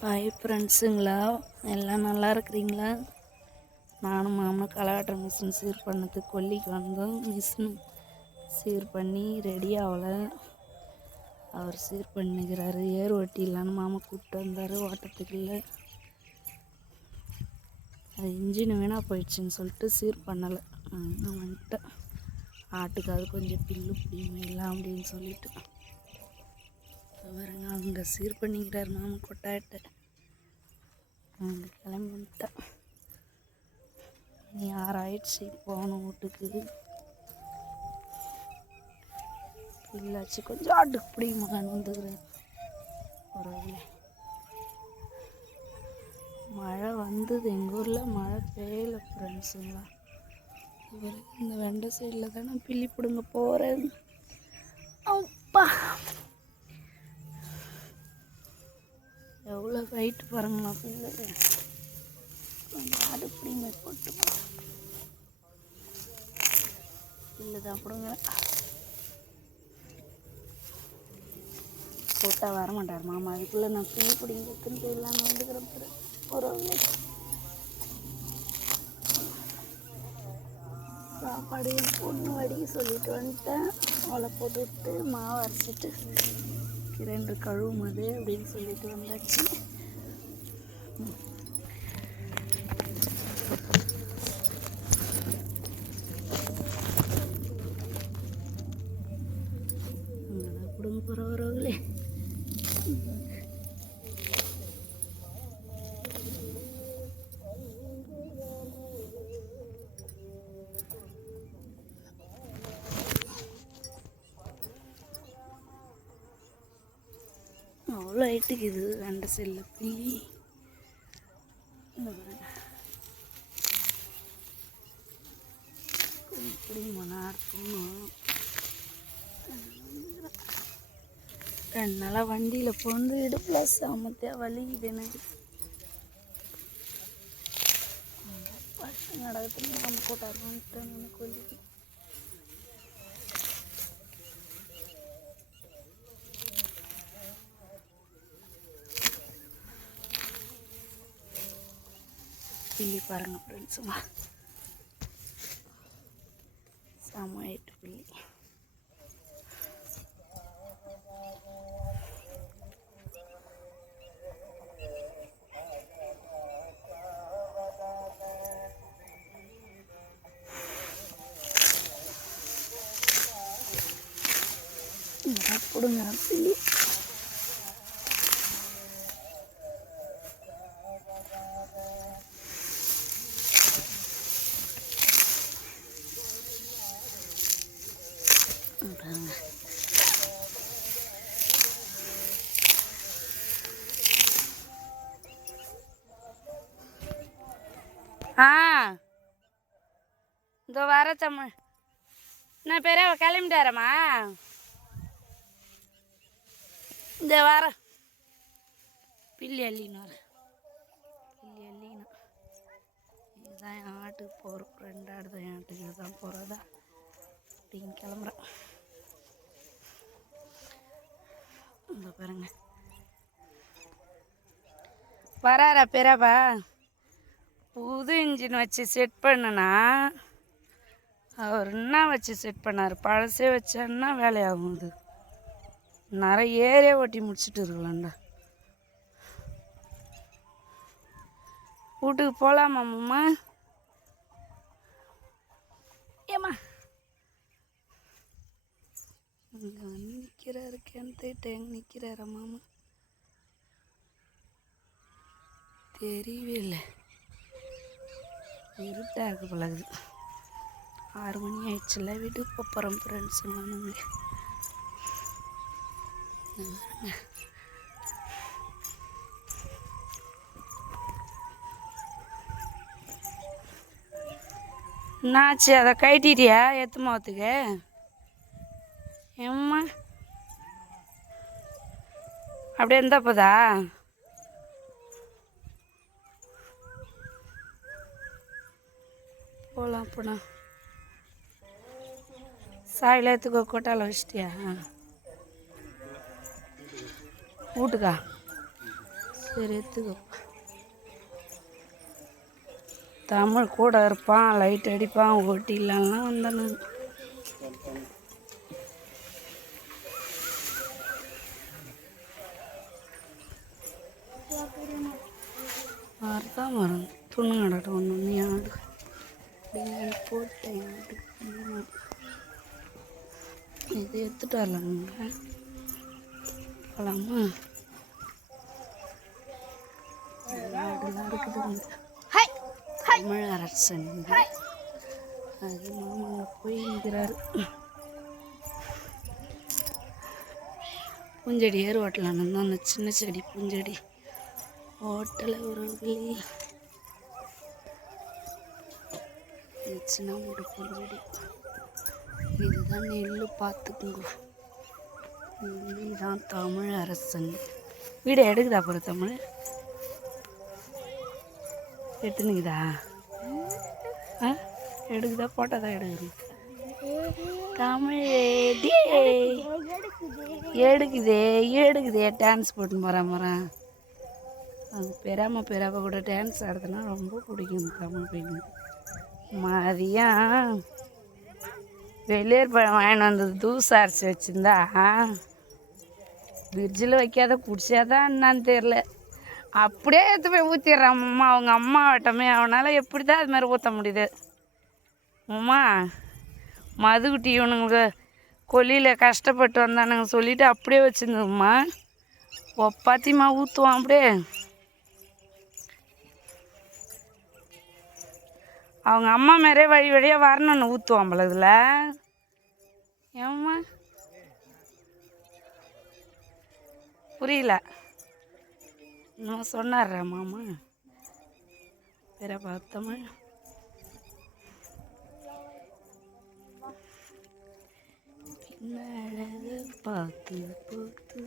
Hi ஃப்ரெண்ட்ஸுங்களா, எல்லாம் நல்லா இருக்கிறீங்களா? நானும் மாமனும் களை மிஷின் சீர் பண்ணதுக்கு கொல்லிக்கு வந்தோம். மிஷின் சீர் பண்ணி ரெடி ஆகலை. அவர் சீர் பண்ணிக்கிறாரு. ஏர் ஓட்டிடலான்னு மாமா கூப்பிட்டு வந்தார். ஓட்டத்துக்கு இல்லை, அது இன்ஜின் வீணாக போயிடுச்சுன்னு சொல்லிட்டு சீர் பண்ணலை. நான் வந்துட்டேன். ஆட்டுக்கு அது கொஞ்சம் பில்லு பிடிக்கலாம் அப்படின்னு சொல்லிட்டு பாருங்க, அங்கே சீர் பண்ணிக்கிறார் மாமா கொட்டாயிட்ட. அங்கே கிளம்பி வந்துட்டேன். நீ 6 ஆயிடுச்சு போகணும் வீட்டுக்கு. பில்லாச்சு கொஞ்சம் ஆட்டுக்கு பிடிக்குமான்னு வந்துக்கிறேன். ஒரு மழை வந்தது, எங்கள் ஊரில் மழை பெய்யலை ஃப்ரெண்ட்ஸுங்களா. இந்த வெண்டை சைடில் தான் நான் பில்லி பிடுங்க போகிறேன். அப்பா எவ்வளோ வெயிட் பாருங்களா பில்லு. கொஞ்சம் ஆடு பிடிங்க போட்டு பில்லு தான் பிடுங்க. போட்டால் வரமாட்டார் மாமா. அதுக்குள்ளே நான் பில்லி பிடிங்கிட்டு இல்லாமல் வந்துக்கிறேன். ஒரு சாப்பாடு பொண்ணு வடிக்க சொல்லிட்டு வந்துட்டேன். அவளை போட்டு விட்டு மாவு அரைச்சிட்டு 2 கழுவுமது அப்படின்னு சொல்லிட்டு வந்தாச்சு. அங்கதான் குடும்ப போகிறவர்களே. அவ்வளோ ஹைட்டுக்கு இது 2 செல்லு பில்லி. இப்படி மனார்க்கும் 2 நாளாக வண்டியில் போந்து இடுப்பில் சாமத்தையாக வலிக்குது எனக்கு. பட்டு நடக்கத்துல நம்ம போட்டாருக்கிட்ட எனக்கு வலிக்குது. பில்லி பாருங்கள் ஃப்ரெண்ட்ஸுங்க, செம ஹைட்டு பில்லி. பிடுங்க பில்லி. இதோ வர தமிழ் நான் பேரே கிளம்பிட்டாரம்மா. இந்த வர பில்லி அள்ளின்னு வர பில்லி அள்ளினா இதுதான் என் ஆட்டுக்கு போகிறோம். 2 ஆடு தான் என் ஆட்டுக்கு தான் போகிறதா அப்படின்னு கிளம்புறேன். இந்த பாருங்க வராரா பெரியப்பா. புது இன்ஜின் வச்சு செட் பண்ணுனா அவர் என்ன வச்சு செட் பண்ணார்? பழசே வச்சேன்னா வேலையாகும். இது நிறைய ஏரியா ஓட்டி முடிச்சுட்டு இருக்கலாம்டா. வீட்டுக்கு போகலாமாம்மா? ஏம்மா இங்கே வந்து நிற்கிறாரு. கிணத்துக்கிட்ட எங்கே நிற்கிறாரா மாமா? தெரியவே இல்லை. இருட்டாக இருக்கு பழகுது. 6 மணி ஆயிடுச்சுல. வீட்டுக்கு போகிறோம் ஃப்ரெண்ட்ஸுங்க. நாங்கள் என்னாச்சு? அதை கட்டிட்டியா எத்து மாத்துக்கு? ஏம்மா அப்படியே இருந்தா போதா? போகலாம் அப்போனா. சாயில் எடுத்துக்கோ. கொட்டாவில் வச்சிட்டியா? வீட்டுக்கா? சரி எடுத்துக்கோ. தமிழ் கூட இருப்பான், லைட் அடிப்பான், ஓட்டிலாம் வந்தேன் நான். அதுதான் வரும் துணி நடட்டும் ஒன்று ஒன்று ஆடு போட்டேன். இது எடுத்துட்டு வரலாங்க போகலாமா? ஆடுலாம் இருக்குதுங்க. தமிழ் அரசன் அது மாமா போய் நிற்கிறாரு. பூஞ்செடி ஏறு ஓட்டலான்னு தான் அந்த சின்ன செடி பூஞ்செடி ஓட்டலை ஒரு சின்ன மூடு பூஞ்செடி. இதுதான் நெல் பார்த்துக்குங்க. இதுதான் தமிழ் அரசன் வீடு. எடுக்குதா போகிற தமிழ் எடுத்துனுக்குதா? எடுக்குதா? போட்டால் தான் எடுக்குது. தமிழ் எடுக்குதே டான்ஸ் போட்டுன்னு போகிறேன். அது பெறாப்ப கூட டான்ஸ் ஆடுறதுனா ரொம்ப பிடிக்கும் தமிழ் பெண்ணு. மதியம் வெளியேறு பழம் வாங்கிட்டு வந்தது தூசு அரைச்சி வச்சுருந்தா ஃப்ரிட்ஜில் வைக்காத பிடிச்சாதான் என்னான்னு தெரில. அப்படியே எடுத்து போய் ஊற்றிடுறான் அம்மா. அவங்க அம்மா வட்டமே அவனால் எப்படி தான் அது மாதிரி ஊற்ற முடியுது அம்மா. மதுக்குட்டி இவனுங்க கொல்லியில் கஷ்டப்பட்டு வந்தானுங்க சொல்லிவிட்டு அப்படியே வச்சுருந்தோம்மா. ஒப்பாத்தியம்மா ஊற்றுவான் அப்படியே. அவங்க அம்மா மாதிரியே வழி வழியாக வரணுன்னு ஊற்றுவான் போல இதில். ஏம்மா புரியல. இன்னும் சொன்னார்ற மாமா பெரியப்பா தமிழ். பார்த்து பார்த்து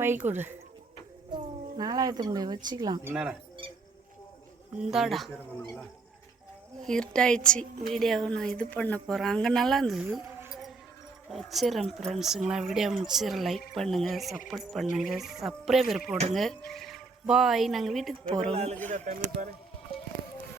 பை கொடு 4000 வச்சுக்கலாம். இந்தாடா இருட்டாயிடுச்சு. வீடியோவை நான் இது பண்ண போகிறேன். அங்கே நல்லா இருந்தது. வச்சிடறேன் ஃப்ரெண்ட்ஸுங்களா. வீடியோ முடிச்சிடறேன். லைக் பண்ணுங்கள், சப்போர்ட் பண்ணுங்கள், சப்ஸ்கிரைபர் போடுங்க. பாய். நாங்கள் வீட்டுக்கு போகிறோம்.